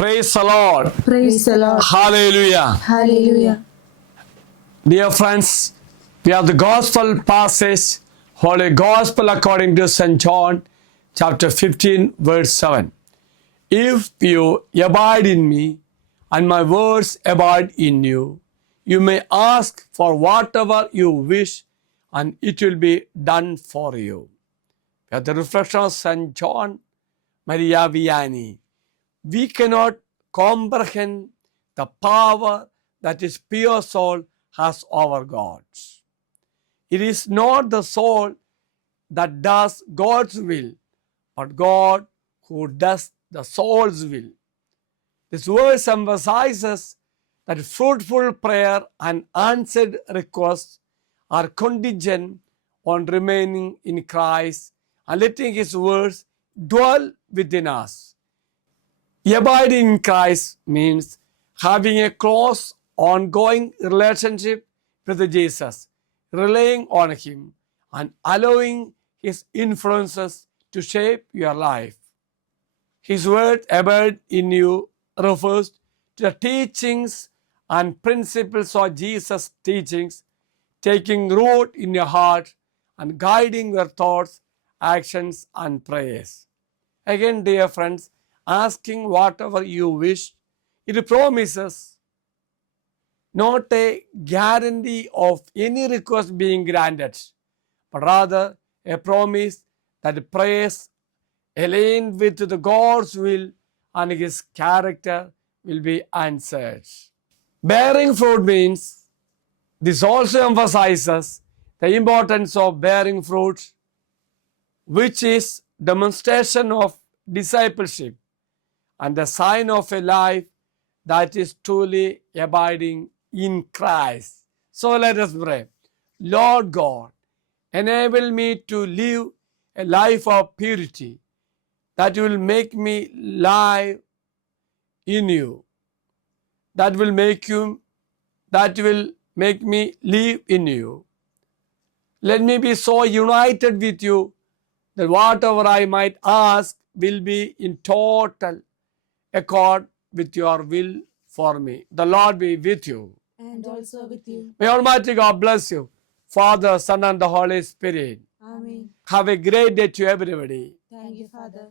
Praise the Lord. Praise the Lord. Hallelujah. Hallelujah. Dear friends, we have the gospel passage, Holy Gospel according to St. John, chapter 15, verse 7. If you abide in me, and my words abide in you, you may ask for whatever you wish, and it will be done for you. We have the reflection of St. John Maria Vianney. We cannot comprehend the power that his pure soul has over God. It is not the soul that does God's will, but God who does the soul's will. This verse emphasizes that fruitful prayer and answered requests are contingent on remaining in Christ and letting His words dwell within us. Abiding in Christ means having a close, ongoing relationship with Jesus, relying on Him, and allowing His influences to shape your life. His word abide in you refers to the teachings and principles of Jesus' teachings, taking root in your heart and guiding your thoughts, actions, and prayers. Again, dear friends, asking whatever you wish, it promises not a guarantee of any request being granted, but rather a promise that prayers aligned with the God's will and His character will be answered. Bearing fruit means this also emphasizes the importance of bearing fruit, which is demonstration of discipleship and the sign of a life that is truly abiding in Christ. So let us pray. Lord God, enable me to live a life of purity that will make me live in you, that will make me live in you. Let me be so united with you that whatever I might ask will be in total accord with your will for me. The Lord be with you. And also with you. May Almighty God bless you, Father, Son, and the Holy Spirit. Amen. Have a great day to everybody. Thank you, Father.